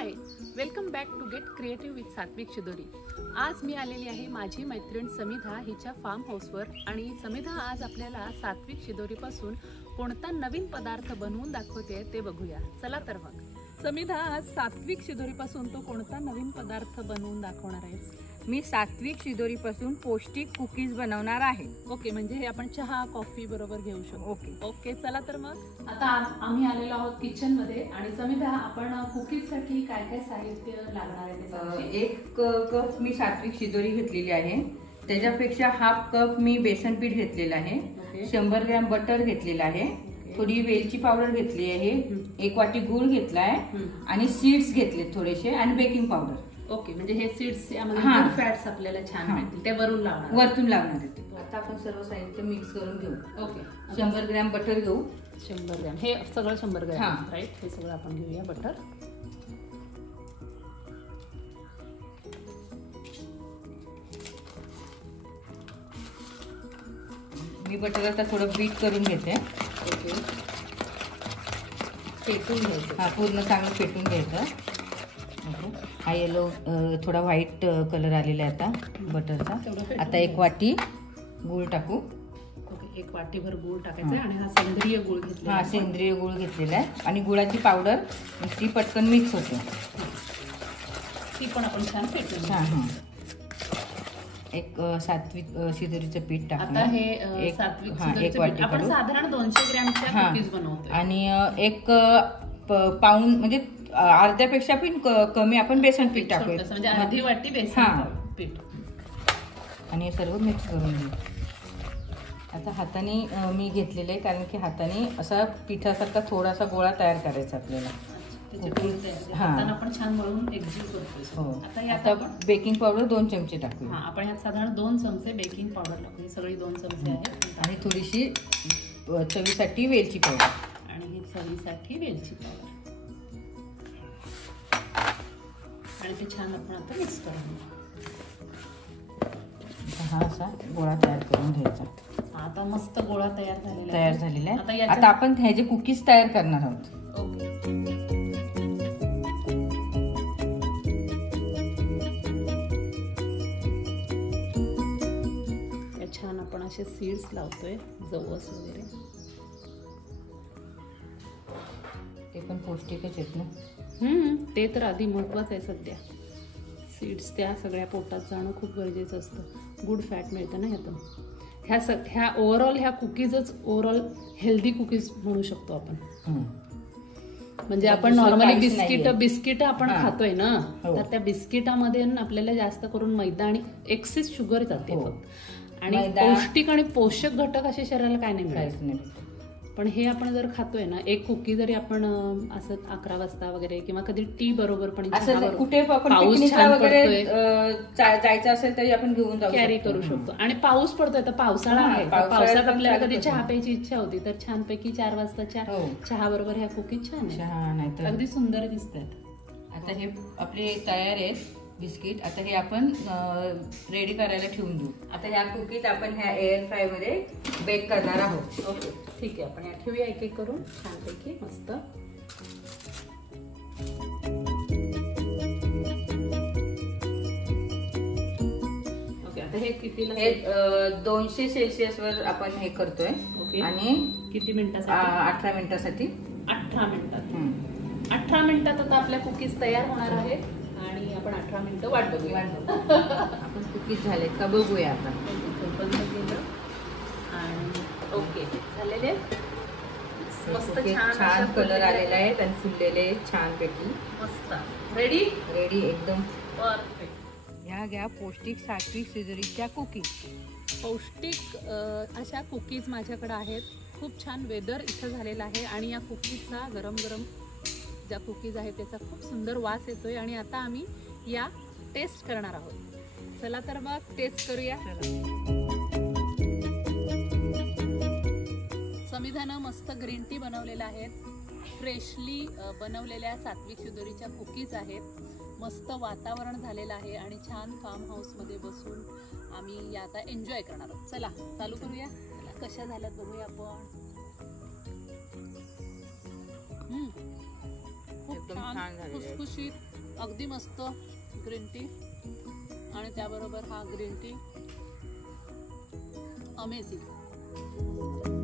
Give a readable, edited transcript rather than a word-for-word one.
High, welcome back to get creative with Satvik Shidori. आज मी आलेली आहे माझी मैत्रीण समिधा हिच्या फार्म हाऊसवर आणि समिधा आज आपल्याला सात्विक शिदोरीपासून कोणता नवीन पदार्थ बनवून दाखवते ते बघूया। चला तर मग समिधा, आज सात्विक शिदोरीपासून तो कोणता नवीन पदार्थ बनवून दाखवणार आहेस? मी सात्विक शिदोरीपासून पौष्टिक कुकीज बनवणार आहे। ओके, म्हणजे हे आपण चहा कॉफी बरोबर घेऊ शकतो। ओके ओके, चला तर मग आता आम्ही आलेलो आहोत किचन मध्ये आणि समिधा, आपण कुकीज साठी काय काय साहित्य लागणार आहे ते सांगशील? 1 कप मी सात्विक शिदोरी घेतलेली आहे, त्याच्यापेक्षा हाफ कप मी बेसन पीठ घेतलेलं आहे, 100 ग्रॅम बटर घेतलेला आहे, थोडी वेलची पावडर घेतली आहे, 1 वाटी गूळ घेतलाय आणि सीड्स घेतले थोडेसे आणि बेकिंग पावडर। ओके, म्हणजे हे सीड्स यामध्ये गुड फॅट्स आपल्याला छान मिळतील, ते वरून लावणार आहे। आता आपण सर्व साहित्य मिक्स करून घेऊ। ओके, 100 ग्रॅम बटर घेऊ। 100 ग्रॅम, हे सगळं 100 ग्रॅम राईट? हे सगळं आपण घेऊया बटर। मी बटर आता थोडं बीट करून घेते। ओके, फेटून घ्यायचं। हा, पूर्ण चांगलं फेटून घ्यायचं। हा येलो थोडा व्हाईट कलर आलेला आहे आता बटरचा। आता 1 वाटी गूळ टाकू। ओके, 1 वाटीभर गूळ टाकायचा आणि हा सेंद्रिय गूळ घेतला। हा, सेंद्रिय गूळ घेतलेला आहे आणि गुळाची पावडर ती पटकन मिक्स होते, ती पण आपण छान फेटून। हा, 1 सात्विक शिदोरीचं पीठ टाकू। आता हे सात्विक शिदोरीचं पीठ आपण साधारण 200 ग्रॅमच्या कुकीज बनवतोय आणि 1 पाऊंड म्हणजे अर्ध्यापेक्षा पण कमी आपण बेसन पीठ टाकू, म्हणजे अर्धी वाटी बेसन पीठ आणि हे सर्व मिक्स करून घेऊ। आता हाताने मी घेतलेलं आहे, कारण की हाताने असा पिठासारखा थोडासा गोळा तयार करायचा आपल्याला। आपण छान मळून एकजीव करतो। आता बेकिंग पावडर 2 चमचे टाकू। आपण ह्यात साधारण 2 चमचे बेकिंग पावडर टाकू, सगळी 2 चमचे आहेत आणि थोडीशी चवीसाठी वेलची पावडर आणि ही चवीसाठी वेलची पावडर आणि ते छान आपण आता मिक्स करून हा असा गोळा तयार करून घ्यायचा। आता मस्त गोळा तयार झालेला आहे। आता आपण ह्याचे कुकीज तयार करणार आहोत। ओके, छान आपण असे सीड्स लावतोय, जवस वगैरे, ते पण पौष्टिकच आहेत ना। ते तर आधी महत्वाचं आहे सध्या। सीड्स त्या सगळ्या पोटात जाणं खूप गरजेचं असतं, गुड फॅट मिळतं ना ह्यातून। ह्या ओव्हरऑल ह्या कुकीजच ओव्हरऑल हेल्दी कुकीज म्हणू शकतो आपण। म्हणजे आपण नॉर्मली बिस्किट आपण खातोय ना, तर त्या बिस्किटामध्ये आपल्याला जास्त करून मैदा आणि एक्सेस शुगर जाते फक्त, आणि पौष्टिक आणि पोषक घटक असे शरीराला काय नाही मिळायचं। पण हे आपण जर खातोय ना, 1 कुकी जरी आपण असं 11 वाजता वगैरे किंवा कधी टी बरोबर पण कुठे पाऊस वगैरे जायचं असेल तरी आपण घेऊन जाऊ, कॅरी करू शकतो। आणि पाऊस पडतोय, तर पावसाळा आहे, पावसात आपल्याला कधी चहा प्यायची इच्छा होती, तर छानपैकी 4 वाजता चहा बरोबर ह्या कुकी छान अगदी सुंदर दिसतात। आता हे आपले तयार आहेत बिस्किट। आता हे आपण रेडी करायला ठेवून देऊ। आता ह्या कुकीज आपण ह्या एअर फ्राय मध्ये बेक करणार आहोत। ओके, ठीक आहे, आपण या ठेवूया एक करून छानपैकी मस्त। ओके, आता हे कितीला? हे 200 सेल्सिअस वर आपण हे करतोय। ओके, आणि किती मिनिटासाठी? 18 मिनिटासाठी। 18 मिनिटात 18 मिनिटात आता आपल्या कुकीज तयार होणार आहेत आणि आपण 18 मिनिटं वाट बघूया। आपण कुकीज झालेत का बघूया आता। बंद केलं आणि ओके, झालेले मस्त छान कलर आलेला आहे आणि फुललेले छान पैकी मस्त रेडी एकदम परफेक्ट। ह्या घ्या पौष्टिक सात्विक शिदोरीच्या कुकीज। पौष्टिक अशा कुकीज माझ्याकडे आहेत। खूप छान वेदर इथं झालेला आहे आणि या कुकीजचा गरम गरम ज्या कुकीज आहेत त्याचा खूप सुंदर वास येतोय आणि आता आम्ही या टेस्ट करणार आहोत। चला तर मग टेस्ट करूया। समिधानं मस्त ग्रीन टी बनवलेला आहे, फ्रेशली बनवलेल्या सात्विक शिदोरीच्या कुकीज आहेत। मस्त वातावरण झालेलं आहे आणि छान फार्म हाऊसमध्ये बसून आम्ही या आता एन्जॉय करणार आहोत। चला चालू करूया, कशा झाल्यात बघूया आपण। एकदम छान झालेलं आहे, खुसखुशीत अगदी मस्त ग्रीन टी आणि त्याबरोबर हा ग्रीन टी अमेझिंग.